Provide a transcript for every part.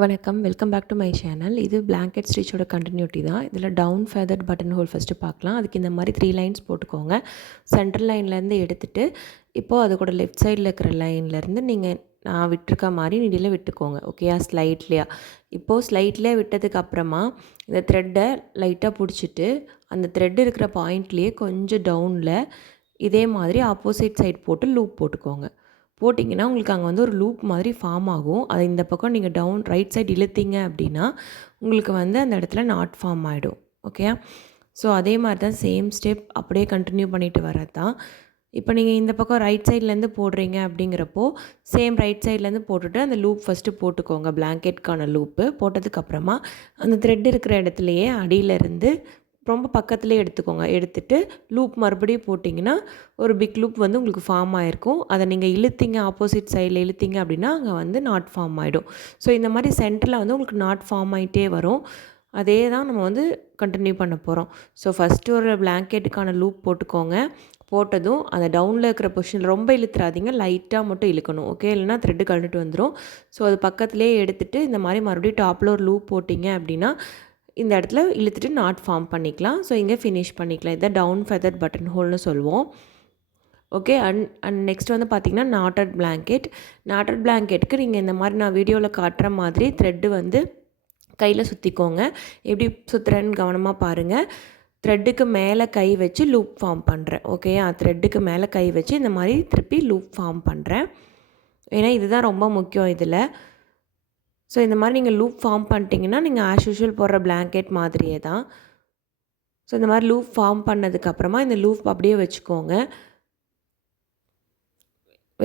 வணக்கம். Welcome back to my channel. இது blanket ஸ்டிச்சோட கண்டினியூட்டி தான். இதில் down feathered button hole first பார்க்கலாம். அதுக்கு இந்த மாதிரி 3 லைன்ஸ் போட்டுக்கோங்க. சென்டர் லைன்லேருந்து எடுத்துகிட்டு, இப்போது அது கூட லெஃப்ட் சைடில் இருக்கிற லைன்லேருந்து நீங்கள் நான் விட்டுருக்க மாதிரி நீடியில் விட்டுக்கோங்க. ஓகேயா? ஸ்லைட்லியாக. இப்போது ஸ்லைட்லியாக விட்டதுக்கு அப்புறமா இந்த த்ரெட்டை லைட்டாக பிடிச்சிட்டு, அந்த த்ரெட் இருக்கிற பாயிண்ட்லேயே கொஞ்சம் டவுனில் இதே மாதிரி ஆப்போசிட் சைட் போட்டு லூப் போட்டுக்கோங்க. போட்டிங்கன்னா உங்களுக்கு அங்கே வந்து ஒரு லூப் மாதிரி ஃபார்ம் ஆகும். அதை இந்த பக்கம் நீங்கள் டவுன் ரைட் சைட் இழுத்தீங்க அப்படின்னா உங்களுக்கு வந்து அந்த இடத்துல நாட் ஃபார்ம் ஆகிடும். ஓகேயா? ஸோ அதே மாதிரி தான் சேம் ஸ்டெப் அப்படியே கண்டினியூ பண்ணிட்டு வரது தான். இப்போ நீங்கள் இந்த பக்கம் ரைட் சைட்லேருந்து போடுறீங்க அப்படிங்கிறப்போ சேம் ரைட் சைட்லேருந்து போட்டுட்டு அந்த லூப் ஃபஸ்ட்டு போட்டுக்கோங்க. பிளாங்கெட்கான லூப்பு போட்டதுக்கப்புறமா அந்த த்ரெட் இருக்கிற இடத்துலையே அடியிலேருந்து ரொம்ப பக்கத்துலேயே எடுத்துக்கோங்க. எடுத்துகிட்டு லூப் மறுபடியும் போட்டிங்கன்னா ஒரு பிக் லூப் வந்து உங்களுக்கு ஃபார்ம் ஆகிருக்கும். அதை நீங்கள் இழுத்தீங்க ஆப்போசிட் சைடில் இழுத்தீங்க அப்படின்னா அங்கே வந்து நாட் ஃபார்ம் ஆகிடும். ஸோ இந்த மாதிரி சென்டரில் வந்து உங்களுக்கு நாட் ஃபார்ம் ஆகிட்டே வரும். அதே தான் நம்ம வந்து கண்டினியூ பண்ண போகிறோம். ஸோ ஃபஸ்ட்டு ஒரு பிளாங்கெட்டுக்கான லூப் போட்டுக்கோங்க. போட்டதும் அந்த டவுனில் இருக்கிற பொசிஷன் ரொம்ப இழுத்துறாதீங்க, லைட்டாக மட்டும் இழுக்கணும். ஓகே? இல்லைனா த்ரெட்டு கழண்டுட்டு வந்துடும். ஸோ அது பக்கத்துலேயே எடுத்துகிட்டு இந்த மாதிரி மறுபடியும் டாப்பில் ஒரு லூப் போட்டிங்க அப்படின்னா இந்த இடத்துல இழுத்துட்டு நாட் ஃபார்ம் பண்ணிக்கலாம். ஸோ இங்கே ஃபினிஷ் பண்ணிக்கலாம். இதை டவுன் ஃபெதர் பட்டன் ஹோல்னு சொல்லுவோம். ஓகே. அண்ட் நெக்ஸ்ட் வந்து பார்த்திங்கன்னா நாட்டட் பிளாங்கெட். நாட்டட் பிளாங்கெட்டுக்கு நீங்கள் இந்த மாதிரி நான் வீடியோவில் காட்டுற மாதிரி த்ரெட்டு வந்து கையில் சுற்றிக்கோங்க. எப்படி சுற்றுறேன்னு கவனமாக பாருங்கள். த்ரெட்டுக்கு மேலே கை வச்சு லூப் ஃபார்ம் பண்ணுறேன். ஓகேயா? த்ரெட்டுக்கு மேலே கை வச்சு இந்த மாதிரி திருப்பி லூப் ஃபார்ம் பண்ணுறேன். ஏன்னா இதுதான் ரொம்ப முக்கியம் இதில். ஸோ இந்த மாதிரி நீங்கள் லூப் ஃபார்ம் பண்ணிட்டீங்கன்னா நீங்கள் ஆஸ் யூஷுவல் போடுற பிளாங்கெட் மாதிரியே தான். ஸோ இந்த மாதிரி லூப் ஃபார்ம் பண்ணதுக்கப்புறமா இந்த லூப் அப்படியே வச்சுக்கோங்க.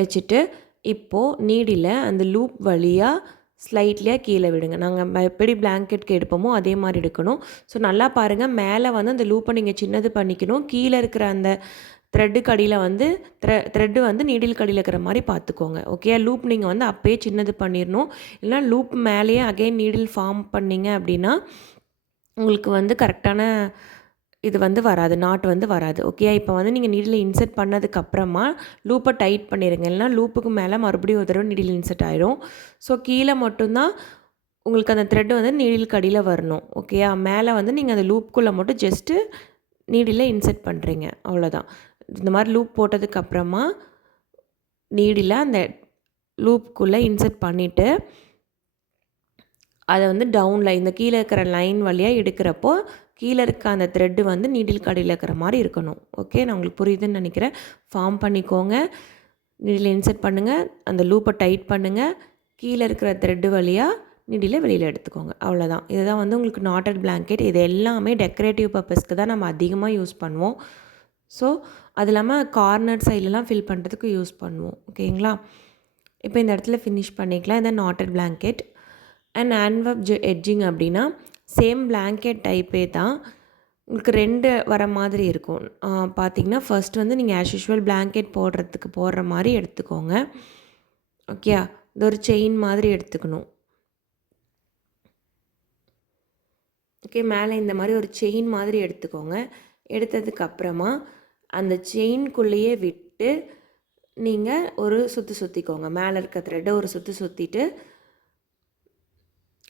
வச்சுட்டு இப்போது நீடியில் அந்த லூப் வழியாக ஸ்லைட்லியாக கீழே விடுங்க. நாங்கள் எப்படி பிளாங்கெட்க்கு எடுப்போமோ அதே மாதிரி எடுக்கணும். ஸோ நல்லா பாருங்கள், மேலே வந்து அந்த லூப்பை நீங்கள் சின்னது பண்ணிக்கணும். கீழே இருக்கிற அந்த த்ரெட்டுக்கு அடியில் வந்து த்ரெட்டு வந்து நீடிலுக்கு அடியில் இருக்கிற மாதிரி பார்த்துக்கோங்க. ஓகே? லூப் நீங்கள் வந்து அப்போயே சின்னது பண்ணிடணும். இல்லைனா லூப் மேலேயே அகைன் நீடில் ஃபார்ம் பண்ணிங்க அப்படின்னா உங்களுக்கு வந்து கரெக்டான இது வந்து வராது, நாட் வந்து வராது. ஓகே? இப்போ வந்து நீங்கள் நீடில் இன்சர்ட் பண்ணதுக்கப்புறமா லூப்பை டைட் பண்ணிடுங்க. இல்லைனா லூப்புக்கு மேலே மறுபடியும் ஒரு தடவை நீடில் இன்சர்ட் ஆகிடும். ஸோ கீழே மட்டும்தான் உங்களுக்கு அந்த த்ரெட் வந்து நீடிலுக்கு அடியில் வரணும். ஓகேயா? மேலே வந்து நீங்கள் அந்த லூப்புக்குள்ளே மட்டும் ஜஸ்ட்டு நீடில் இன்சர்ட் பண்ணுறீங்க, அவ்வளோதான். இந்த மாதிரி லூப் போட்டதுக்கப்புறமா நீடில் அந்த லூப்புக்குள்ளே இன்சர்ட் பண்ணிவிட்டு அதை வந்து டவுனில் இந்த கீழே இருக்கிற லைன் வழியாக எடுக்கிறப்போ கீழே இருக்க அந்த த்ரெட்டு வந்து நீடிலுக்கு அடியில் இருக்கிற மாதிரி இருக்கணும். ஓகே? நான் உங்களுக்கு புரியுதுன்னு நினைக்கிறேன். ஃபார்ம் பண்ணிக்கோங்க. நீடில் இன்சர்ட் பண்ணுங்கள். அந்த லூப்பை டைட் பண்ணுங்கள். கீழே இருக்கிற த்ரெட்டு வழியாக நீடில் வெளியில் எடுத்துக்கோங்க. அவ்வளோதான். இதுதான் வந்து உங்களுக்கு நாட்டட் பிளாங்கெட். இது எல்லாமே டெக்கரேட்டிவ் பர்பஸ்க்கு தான் நம்ம அதிகமாக யூஸ் பண்ணுவோம். ஸோ அது இல்லாமல் கார்னர் சைட்லலாம் ஃபில் பண்ணுறதுக்கு யூஸ் பண்ணுவோம். ஓகேங்களா? இப்போ இந்த இடத்துல ஃபினிஷ் பண்ணிக்கலாம். இதான் நாட்டட் பிளாங்கெட். அண்ட் ஹேண்ட்வர்க் எட்ஜிங் அப்படின்னா சேம் பிளாங்கெட் டைப்பே தான். உங்களுக்கு 2 வர மாதிரி இருக்கும். பார்த்திங்கன்னா ஃபர்ஸ்ட் வந்து நீங்கள் ஆஸ் யூஷுவல் பிளாங்கெட் போடுற மாதிரி எடுத்துக்கோங்க. ஓகேயா? இது ஒரு செயின் மாதிரி எடுத்துக்கணும். ஓகே? மேலே இந்த மாதிரி ஒரு செயின் மாதிரி எடுத்துக்கோங்க. எடுத்ததுக்கப்புறமா அந்த செயின்குள்ளேயே விட்டு நீங்கள் ஒரு சுற்றிக்கோங்க. மேலே இருக்க த்ரெட்டை ஒரு சுற்றிட்டு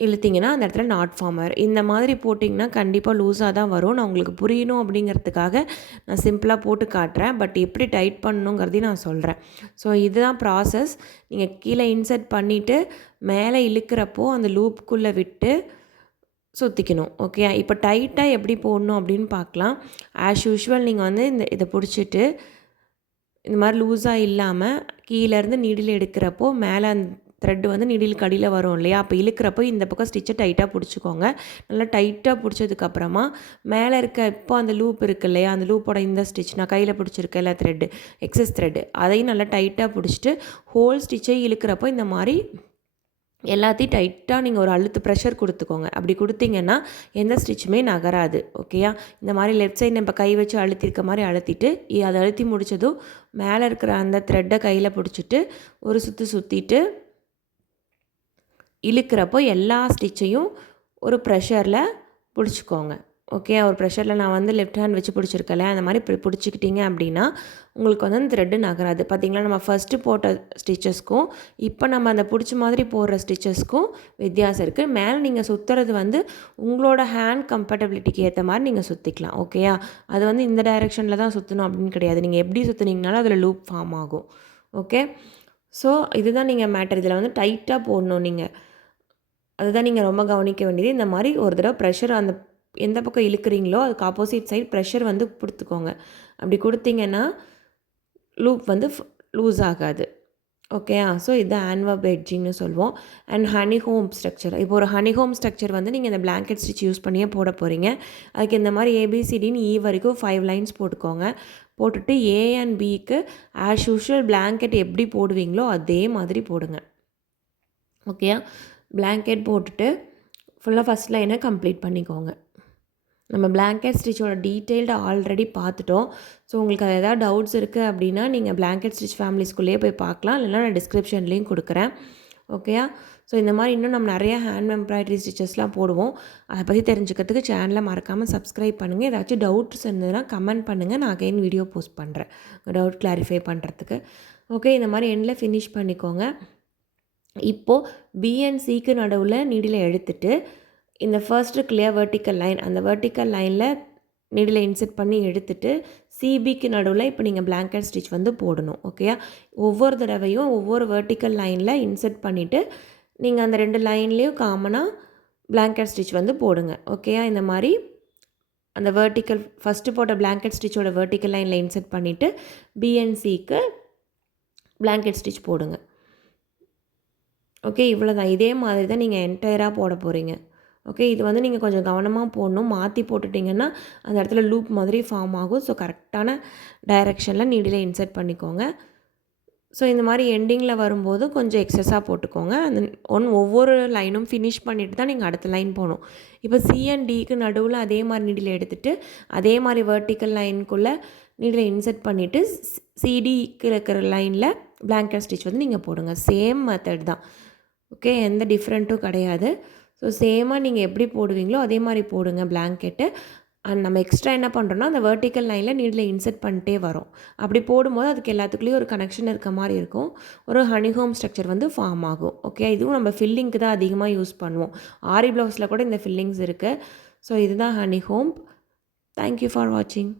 இழுத்திங்கன்னா அந்த இடத்துல நாட் ஃபார்ம் ஆகிடும். இந்த மாதிரி போட்டிங்கன்னா கண்டிப்பாக லூஸாக தான் வரும். நான் உங்களுக்கு புரியணும் அப்படிங்கிறதுக்காக நான் சிம்பிளாக போட்டு காட்டுறேன். பட் எப்படி டைட் பண்ணணுங்கிறதையும் நான் சொல்கிறேன். ஸோ இதுதான் ப்ராசஸ். நீங்கள் கீழே இன்சர்ட் பண்ணிவிட்டு மேலே இழுக்கிறப்போ அந்த லூப்புக்குள்ளே விட்டு சுற்றிக்கணும். ஓகே? இப்போ டைட்டாக எப்படி போடணும் அப்படின்னு பார்க்கலாம். ஆஸ் யூஷுவல் நீங்கள் வந்து இதை பிடிச்சிட்டு இந்த மாதிரி லூஸாக இல்லாமல் கீழேருந்து நீடில் எடுக்கிறப்போ மேலே அந்த த்ரெட்டு வந்து நீடிலுக்கு அடியில் வரும் இல்லையா? அப்போ இழுக்கிறப்போ இந்த பக்கம் ஸ்டிச்சை டைட்டாக பிடிச்சிக்கோங்க. நல்லா டைட்டாக பிடிச்சதுக்கப்புறமா மேலே இருக்க இப்போ அந்த லூப் இருக்குது இல்லையா? அந்த லூப்போட இந்த ஸ்டிச் நான் கையில் பிடிச்சிருக்கேன் இல்லை த்ரெட்டு, எக்ஸஸ் த்ரெட்டு, அதையும் நல்லா டைட்டாக பிடிச்சிட்டு ஹோல் ஸ்டிச்சை இழுக்கிறப்போ இந்த மாதிரி எல்லாத்தையும் டைட்டாக நீங்கள் ஒரு அழுத்து ப்ரெஷர் கொடுத்துக்கோங்க. அப்படி கொடுத்தீங்கன்னா எந்த ஸ்டிச்சுமே நகராது. ஓகேயா? இந்த மாதிரி லெஃப்ட் சைடு நம்ம கை வச்சு அழுத்திருக்க மாதிரி அழுத்திட்டு அதை அழுத்தி முடித்ததும் மேலே இருக்கிற அந்த த்ரெட்டை கையில் பிடிச்சிட்டு ஒரு சுற்றிட்டு இழுக்கிறப்போ எல்லா ஸ்டிச்சையும் ஒரு ப்ரெஷரில் பிடிச்சிக்கோங்க. ஓகே. ஒரு ப்ரெஷரில் நான் வந்து லெஃப்ட் ஹேண்ட் வச்சு பிடிச்சிருக்கேன்ல, அந்த மாதிரி பிடிச்சிக்கிட்டீங்க அப்படின்னா, உங்களுக்கு வந்து அந்த த்ரெட்டு நகராது. பார்த்தீங்களா, நம்ம ஃபஸ்ட்டு போட்ட ஸ்டிச்சஸ்க்கும், இப்போ நம்ம அந்த பிடிச்ச மாதிரி போடுற ஸ்டிச்சஸ்க்கும் வித்தியாசம் இருக்குது. மேலே நீங்கள் சுற்றுறது வந்து உங்களோட ஹேண்ட் கம்ஃபர்டபிலிட்டிக்கு ஏற்ற மாதிரி நீங்கள் சுற்றிக்கலாம். ஓகேயா? அது வந்து இந்த டைரெக்ஷனில் தான் சுற்றணும் அப்படின்னு கிடையாது. நீங்கள் எப்படி சுற்றுனீங்கனாலும் அதில் லூப் ஃபார்ம் ஆகும். ஓகே. ஸோ இதுதான் நீங்கள் மேட்டர். இதில் வந்து டைட்டாக போடணும் நீங்கள். அதுதான் நீங்கள் ரொம்ப கவனிக்க வேண்டியது. இந்த மாதிரி ஒரு தடவை ப்ரெஷர் அந்த எந்த பக்கம் இழுக்கிறீங்களோ அதுக்கு ஆப்போசிட் சைட் ப்ரெஷர் வந்து கொடுத்துக்கோங்க. அப்படி கொடுத்தீங்கன்னா லூப் வந்து லூஸ் ஆகாது. ஓகேயா? ஸோ இதுதான் ஆன்வர்ப் எட்ஜிங்னு சொல்லுவோம். And honey home structure. இப்போ ஒரு ஹனி ஹோம் ஸ்ட்ரக்சர் வந்து நீங்கள் இந்த பிளாங்கெட் ஸ்டிச் யூஸ் பண்ணியே போட போகிறீங்க. அதுக்கு இந்த மாதிரி ஏபிசிடின்னு வரைக்கும் 5 லைன்ஸ் போட்டுக்கோங்க. போட்டுட்டு ஏ அண்ட் பிக்கு ஆஸ் யூஷுவல் பிளாங்கெட் எப்படி போடுவீங்களோ அதே மாதிரி போடுங்க. ஓகேயா? பிளாங்கெட் போட்டுட்டு ஃபுல்லாக ஃபஸ்ட் லைனை கம்ப்ளீட் பண்ணிக்கோங்க. நம்ம பிளாங்கெட் ஸ்டிச்சோட டீட்டெயில்டு ஆல்ரெடி பார்த்துட்டோம். ஸோ உங்களுக்கு அது எதாவது டவுட்ஸ் இருக்குது அப்படின்னா நீங்கள் பிளாங்கெட் ஸ்டிச் ஃபேமிலிஸ்குள்ளேயே போய் பார்க்கலாம். இல்லைனா நான் டிஸ்கிரிப்ஷன்லேயும் கொடுக்குறேன். ஓகேயா? ஸோ இந்த மாதிரி இன்னும் நம்ம நிறைய ஹேண்ட் எம்ப்ராய்டரி ஸ்டிச்சஸ்லாம் போடுவோம். அதை பற்றி தெரிஞ்சுக்கிறதுக்கு சேனலை மறக்காமல் சப்ஸ்கிரைப் பண்ணுங்கள். ஏதாச்சும் டவுட்ஸ் இருந்ததுன்னா கமெண்ட் பண்ணுங்கள். நான் அகைன் வீடியோ போஸ்ட் பண்ணுறேன் டவுட் கிளாரிஃபை பண்ணுறதுக்கு. ஓகே. இந்த மாதிரி எண்டில் ஃபினிஷ் பண்ணிக்கோங்க. இப்போது பிஎன்சிக்கு நடுவில் நீடில் எடுத்துட்டு இந்த ஃபர்ஸ்ட் கிளியர் வெர்டிக்கல் லைன், அந்த வெர்டிக்கல் லைனில் நீடில் இன்செர்ட் பண்ணி எடுத்துட்டு சிபிக்கு நடுவில் இப்போ நீங்கள் பிளாங்கெட் ஸ்டிச் வந்து போடணும். ஓகேயா? ஒவ்வொரு தடவையும் ஒவ்வொரு வெர்டிக்கல் லைனில் இன்செர்ட் பண்ணிவிட்டு நீங்கள் அந்த 2 லைன்லேயும் காமனாக பிளாங்கெட் ஸ்டிச் வந்து போடுங்க. ஓகேயா? இந்த மாதிரி அந்த வெர்டிக்கல் ஃபஸ்ட்டு போட்ட பிளாங்கெட் ஸ்டிச்சோட வெர்டிக்கல் லைனில் இன்செர்ட் பண்ணிவிட்டு பிஎன்சிக்கு பிளாங்கெட் ஸ்டிச் போடுங்க. ஓகே. இவ்வளோ தான். இதே மாதிரி தான் நீங்கள் என்டையராக போட போகிறீங்க. ஓகே. இது வந்து நீங்கள் கொஞ்சம் கவனமாக போடணும். மாற்றி போட்டுட்டிங்கன்னா அந்த இடத்துல லூப் மாதிரி ஃபார்ம் ஆகும். ஸோ கரெக்டான டைரெக்ஷனில் நீடில் இன்செர்ட் பண்ணிக்கோங்க. ஸோ இந்த மாதிரி எண்டிங்கில் வரும்போது கொஞ்சம் எக்ஸஸாக போட்டுக்கோங்க. அந்த ஒவ்வொரு லைனும் ஃபினிஷ் பண்ணிவிட்டு தான் நீங்கள் அடுத்த லைன் போகணும். இப்போ சி அண்ட் டிக்கு நடுவில் அதே மாதிரி நீடில் எடுத்துகிட்டு அதே மாதிரி வெர்டிக்கல் லைனுக்குள்ளே நீடில் இன்செர்ட் பண்ணிவிட்டு சிடிக்கு இருக்கிற லைனில் பிளாங்கெட் ஸ்டிச் வந்து நீங்கள் போடுங்க. சேம் மெத்தட் தான். ஓகே. எந்த டிஃப்ரெண்ட்டும் கிடையாது. ஸோ சேமாக நீங்கள் எப்படி போடுவீங்களோ அதே மாதிரி போடுங்க பிளாங்கெட்டு. அண்ட் நம்ம எக்ஸ்ட்ரா என்ன பண்ணுறோன்னா அந்த வெர்டிக்கல் லைனில் நீடில் இன்செர்ட் பண்ணிட்டே வரோம். அப்படி போடும்போது அதுக்கு எல்லாத்துக்குள்ளேயும் ஒரு கனெக்ஷன் இருக்க மாதிரி இருக்கும். ஒரு ஹனி ஹோம் ஸ்ட்ரக்சர் வந்து ஃபார்ம் ஆகும். ஓகே. இதுவும் நம்ம ஃபில்லிங்க்கு தான் அதிகமாக யூஸ் பண்ணுவோம். ஆரி ப்ளவுஸில் கூட இந்த ஃபில்லிங்ஸ் இருக்குது. ஸோ இதுதான் ஹனி ஹோம். தேங்க்யூ ஃபார் வாட்சிங்.